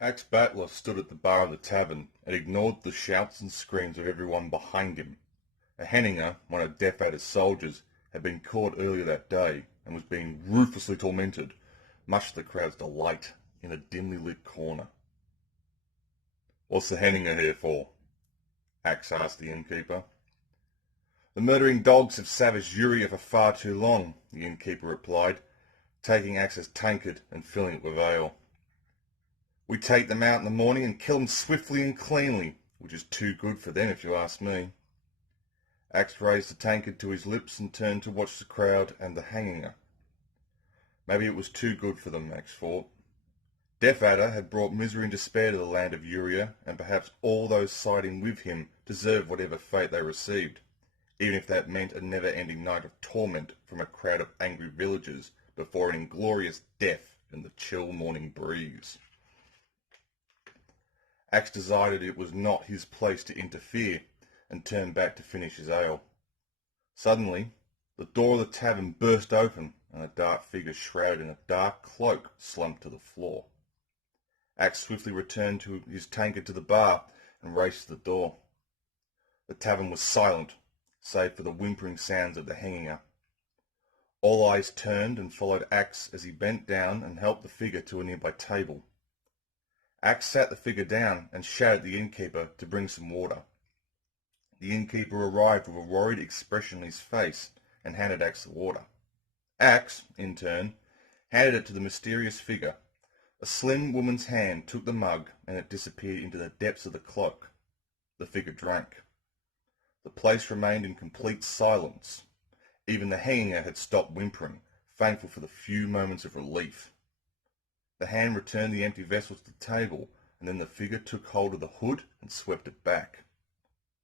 Axe Battler stood at the bar of the tavern and ignored the shouts and screams of everyone behind him. A Henninger, one of Death Adder's soldiers, had been caught earlier that day and was being ruthlessly tormented, much to the crowd's delight, in a dimly lit corner. "What's the Henninger here for?" Axe asked the innkeeper. "The murdering dogs have savaged Uriah for far too long," the innkeeper replied, taking Axe's tankard and filling it with ale. "We take them out in the morning and kill them swiftly and cleanly, which is too good for them if you ask me." Axe raised the tankard to his lips and turned to watch the crowd and the Henninger. Maybe it was too good for them, Axe thought. Death Adder had brought misery and despair to the land of Uriah, and perhaps all those siding with him deserved whatever fate they received, even if that meant a never-ending night of torment from a crowd of angry villagers before an inglorious death in the chill morning breeze. Axe decided it was not his place to interfere, and turned back to finish his ale. Suddenly, the door of the tavern burst open, and a dark figure shrouded in a dark cloak slumped to the floor. Axe swiftly returned to his tankard to the bar and raced to the door. The tavern was silent, save for the whimpering sounds of the Henninger. All eyes turned and followed Axe as he bent down and helped the figure to a nearby table. Axe sat the figure down and shouted at the innkeeper to bring some water. The innkeeper arrived with a worried expression on his face and handed Axe the water. Axe, in turn, handed it to the mysterious figure. A slim woman's hand took the mug and it disappeared into the depths of the cloak. The figure drank. The place remained in complete silence. Even the Henninger had stopped whimpering, thankful for the few moments of relief. The hand returned the empty vessel to the table, and then the figure took hold of the hood and swept it back.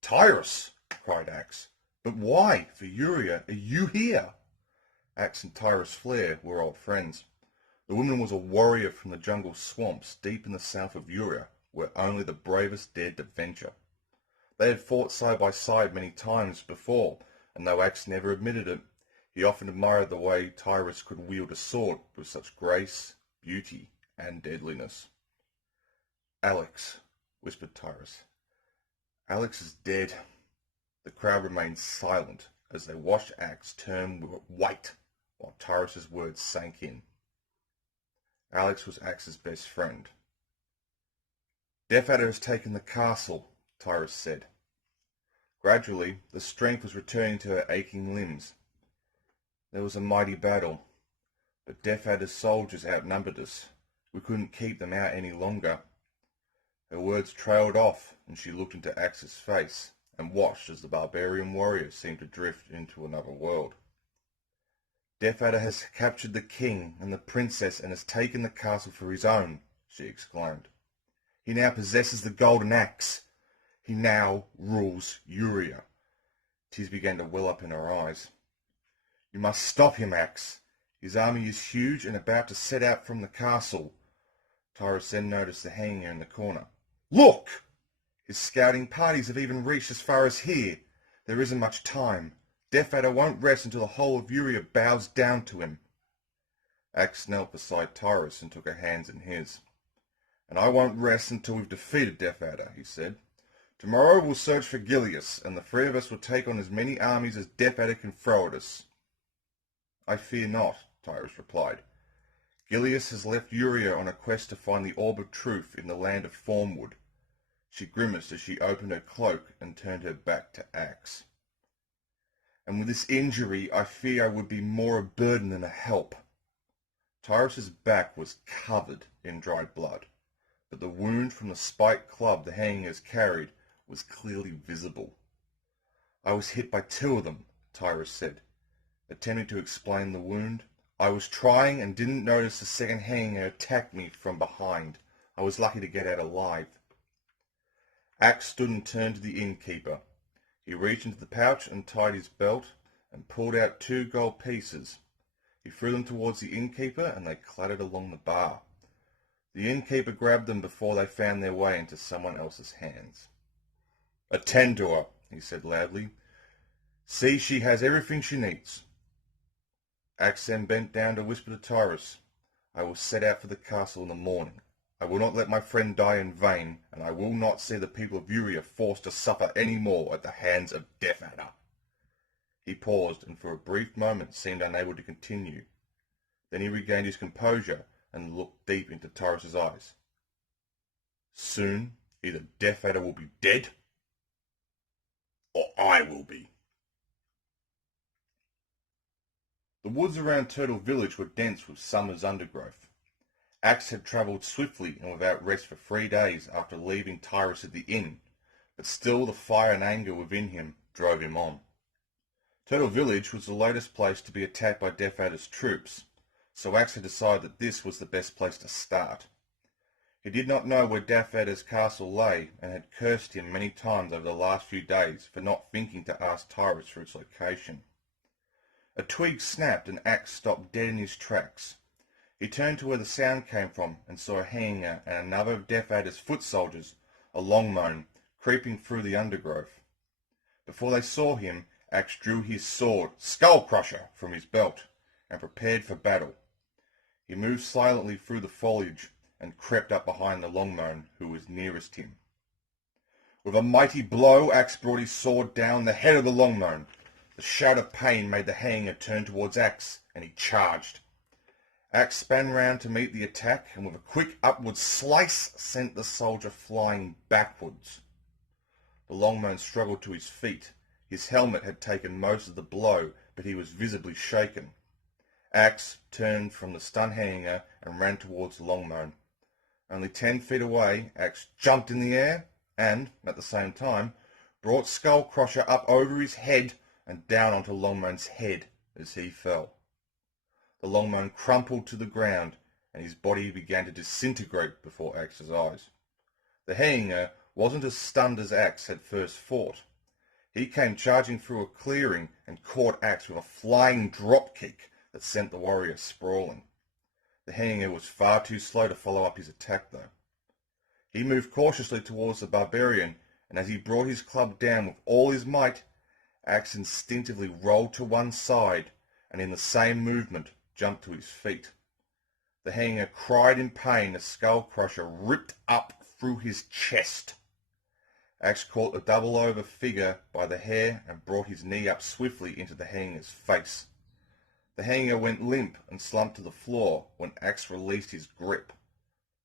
"Tyrus!" cried Axe. "But why, for Uriah, are you here?" Axe and Tyrus Flare were old friends. The woman was a warrior from the jungle swamps deep in the south of Uriah, where only the bravest dared to venture. They had fought side by side many times before, and though Axe never admitted it, he often admired the way Tyrus could wield a sword with such grace, beauty, and deadliness. "Alex," whispered Tyrus. "Alex is dead." The crowd remained silent as they watched Axe turn white while Tyrus's words sank in. Alex was Axe's best friend. "Death Adder has taken the castle," Tyrus said. Gradually, the strength was returning to her aching limbs. "There was a mighty battle, but Death Adder's soldiers outnumbered us. We couldn't keep them out any longer." Her words trailed off, and she looked into Axe's face and watched as the barbarian warrior seemed to drift into another world. "Death Adder has captured the king and the princess and has taken the castle for his own," she exclaimed. "He now possesses the golden axe. He now rules Uriah." Tears began to well up in her eyes. "You must stop him, Axe. His army is huge and about to set out from the castle." Tyrus then noticed the Henninger in the corner. "Look! His scouting parties have even reached as far as here. There isn't much time. Death Adder won't rest until the whole of Uriah bows down to him." Axe knelt beside Tyrus and took her hands in his. "And I won't rest until we've defeated Death Adder," he said. "Tomorrow we'll search for Gilius, and the three of us will take on as many armies as Death Adder can throw at us." "I fear not," Tyrus replied. "Gilius has left Uriah on a quest to find the orb of truth in the land of Thornwood." She grimaced as she opened her cloak and turned her back to Axe. "And with this injury, I fear I would be more a burden than a help." Tyrus's back was covered in dried blood, but the wound from the spiked club the Hangers carried was clearly visible. "I was hit by two of them," Tyrus said, attempting to explain the wound. "I was trying and didn't notice the second Hanger attacked me from behind. I was lucky to get out alive." Axe stood and turned to the innkeeper. He reached into the pouch and tied his belt and pulled out 2 gold pieces. He threw them towards the innkeeper and they clattered along the bar. The innkeeper grabbed them before they found their way into someone else's hands. "Attend to her," he said loudly. "See she has everything she needs." Axe then bent down to whisper to Tyrus, "I will set out for the castle in the morning. I will not let my friend die in vain, and I will not see the people of Uria forced to suffer any more at the hands of Death Adder." He paused, and for a brief moment seemed unable to continue. Then he regained his composure and looked deep into Tyrus's eyes. "Soon, either Death Adder will be dead, or I will be." The woods around Turtle Village were dense with summer's undergrowth. Axe had travelled swiftly and without rest for 3 days after leaving Tyrus at the inn, but still the fire and anger within him drove him on. Turtle Village was the latest place to be attacked by Death Adder's troops, so Axe had decided that this was the best place to start. He did not know where Death Adder's castle lay, and had cursed him many times over the last few days for not thinking to ask Tyrus for its location. A twig snapped and Axe stopped dead in his tracks. He turned to where the sound came from and saw a hanger and another of Death Adder's foot soldiers, a longmone, creeping through the undergrowth. Before they saw him, Axe drew his sword, Skull Crusher, from his belt, and prepared for battle. He moved silently through the foliage and crept up behind the longmone who was nearest him. With a mighty blow, Axe brought his sword down the head of the longmone. The shout of pain made the hanger turn towards Axe, and he charged. Axe span round to meet the attack, and with a quick upward slice sent the soldier flying backwards. The longmone struggled to his feet. His helmet had taken most of the blow, but he was visibly shaken. Axe turned from the stunned hanger and ran towards the longmone. Only 10 feet away, Axe jumped in the air and, at the same time, brought Skull Crusher up over his head and down onto Longmone's head as he fell. The longmone crumpled to the ground, and his body began to disintegrate before Axe's eyes. The hanger wasn't as stunned as Axe had first thought. He came charging through a clearing and caught Axe with a flying drop kick that sent the warrior sprawling. The hanger was far too slow to follow up his attack, though. He moved cautiously towards the barbarian, and as he brought his club down with all his might, Axe instinctively rolled to one side, and in the same movement jumped to his feet. The hanger cried in pain as Skull Crusher ripped up through his chest. Axe caught the double-over figure by the hair and brought his knee up swiftly into the hanger's face. The hanger went limp and slumped to the floor when Axe released his grip.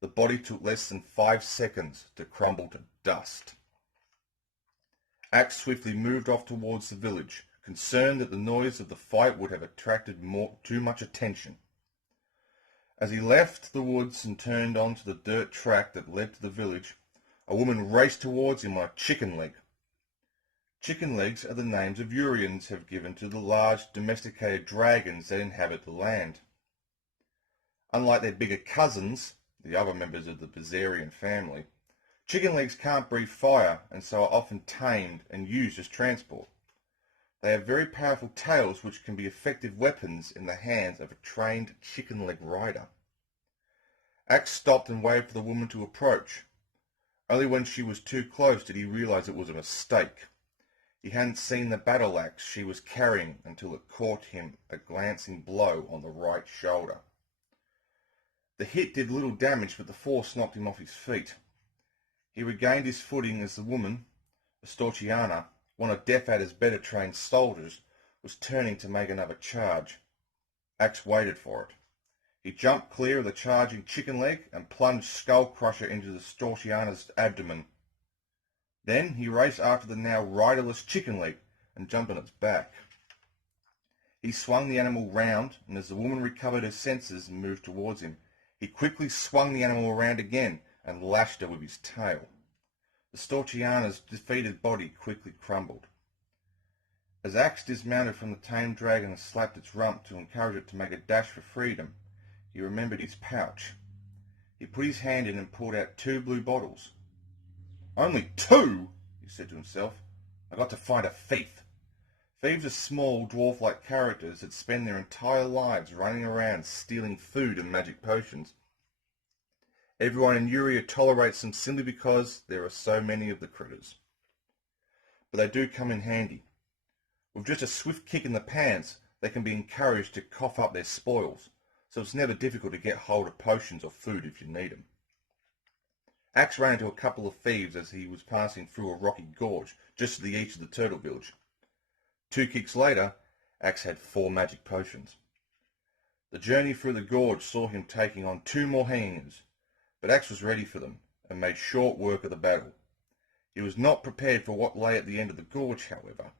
The body took less than 5 seconds to crumble to dust. Axe swiftly moved off towards the village, concerned that the noise of the fight would have attracted too much attention. As he left the woods and turned onto the dirt track that led to the village, a woman raced towards him like Chicken Leg. Chicken Legs are the names of Urians have given to the large domesticated dragons that inhabit the land. Unlike their bigger cousins, the other members of the Bizarian family, Chicken Legs can't breathe fire and so are often tamed and used as transport. They have very powerful tails which can be effective weapons in the hands of a trained chicken leg rider. Axe stopped and waved for the woman to approach. Only when she was too close did he realize it was a mistake. He hadn't seen the battle axe she was carrying until it caught him a glancing blow on the right shoulder. The hit did little damage, but the force knocked him off his feet. He regained his footing as the woman, a Storchiana, one of Death Adder's better trained soldiers, was turning to make another charge. Axe waited for it. He jumped clear of the charging Chicken Leg and plunged Skull Crusher into the Storchiana's abdomen. Then he raced after the now riderless Chicken Leg and jumped on its back. He swung the animal round, and as the woman recovered her senses and moved towards him, he quickly swung the animal around again and lashed her with his tail. The Storchiana's defeated body quickly crumbled. As Axe dismounted from the tamed dragon and slapped its rump to encourage it to make a dash for freedom, he remembered his pouch. He put his hand in and pulled out 2 blue bottles. "Only 2?" he said to himself. "I got to find a thief." Thieves are small, dwarf-like characters that spend their entire lives running around stealing food and magic potions. Everyone in Uria tolerates them simply because there are so many of the critters. But they do come in handy. With just a swift kick in the pants, they can be encouraged to cough up their spoils, so it's never difficult to get hold of potions or food if you need them. Axe ran into a couple of thieves as he was passing through a rocky gorge just to the east of the turtle village. 2 kicks later, Axe had 4 magic potions. The journey through the gorge saw him taking on 2 more hyenas, but Axe was ready for them and made short work of the battle. He was not prepared for what lay at the end of the gorge, however.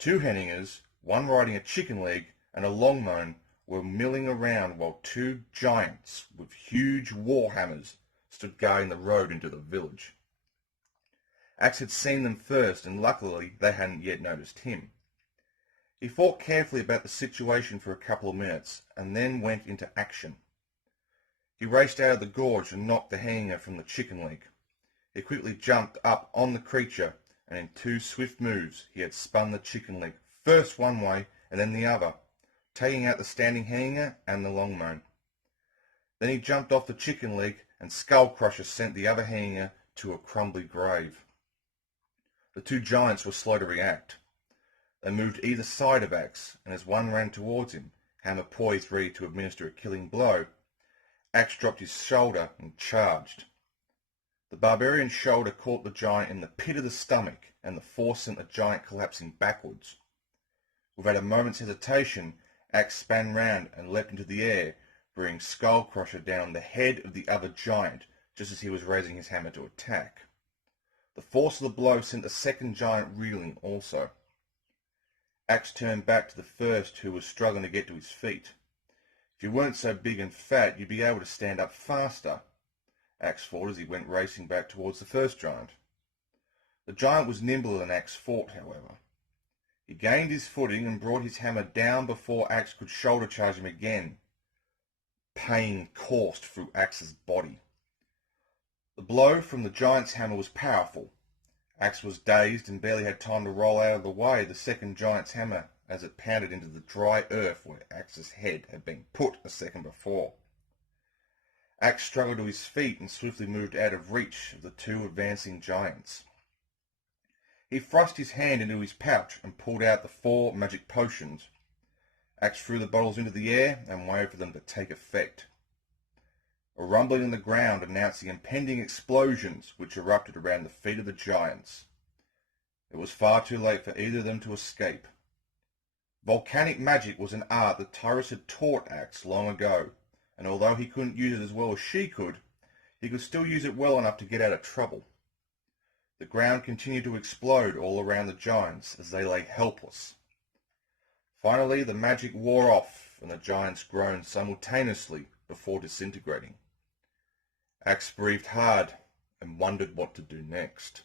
2 hyenas, one riding a chicken leg and a longmone, were milling around while 2 giants with huge war hammers stood guarding the road into the village. Axe had seen them first, and luckily they hadn't yet noticed him. He thought carefully about the situation for a couple of minutes, and then went into action. He raced out of the gorge and knocked the hanger from the chicken leg. He quickly jumped up on the creature, and in 2 swift moves he had spun the chicken leg first one way and then the other, taking out the standing hanger and the longmone. Then he jumped off the chicken leg, and Skull Crusher sent the other hanger to a crumbly grave. The 2 giants were slow to react. They moved either side of Axe, and as one ran towards him, hammer poised ready to administer a killing blow, Axe dropped his shoulder and charged. The barbarian's shoulder caught the giant in the pit of the stomach, and the force sent the giant collapsing backwards. Without a moment's hesitation, Axe span round and leapt into the air, bringing Skull Crusher down on the head of the other giant just as he was raising his hammer to attack. The force of the blow sent the second giant reeling also. Axe turned back to the first, who was struggling to get to his feet. If you weren't so big and fat, you'd be able to stand up faster, Axe thought as he went racing back towards the first giant. The giant was nimbler than Axe thought, however. He gained his footing and brought his hammer down before Axe could shoulder charge him again. Pain coursed through Axe's body. The blow from the giant's hammer was powerful. Axe was dazed and barely had time to roll out of the way the second giant's hammer as it pounded into the dry earth where Axe's head had been put a second before. Axe struggled to his feet and swiftly moved out of reach of the 2 advancing giants. He thrust his hand into his pouch and pulled out the 4 magic potions. Axe threw the bottles into the air and waited for them to take effect. A rumbling in the ground announced the impending explosions which erupted around the feet of the giants. It was far too late for either of them to escape. Volcanic magic was an art that Tyrus had taught Axe long ago, and although he couldn't use it as well as she could, he could still use it well enough to get out of trouble. The ground continued to explode all around the giants as they lay helpless. Finally, the magic wore off, and the giants groaned simultaneously before disintegrating. Axe breathed hard and wondered what to do next.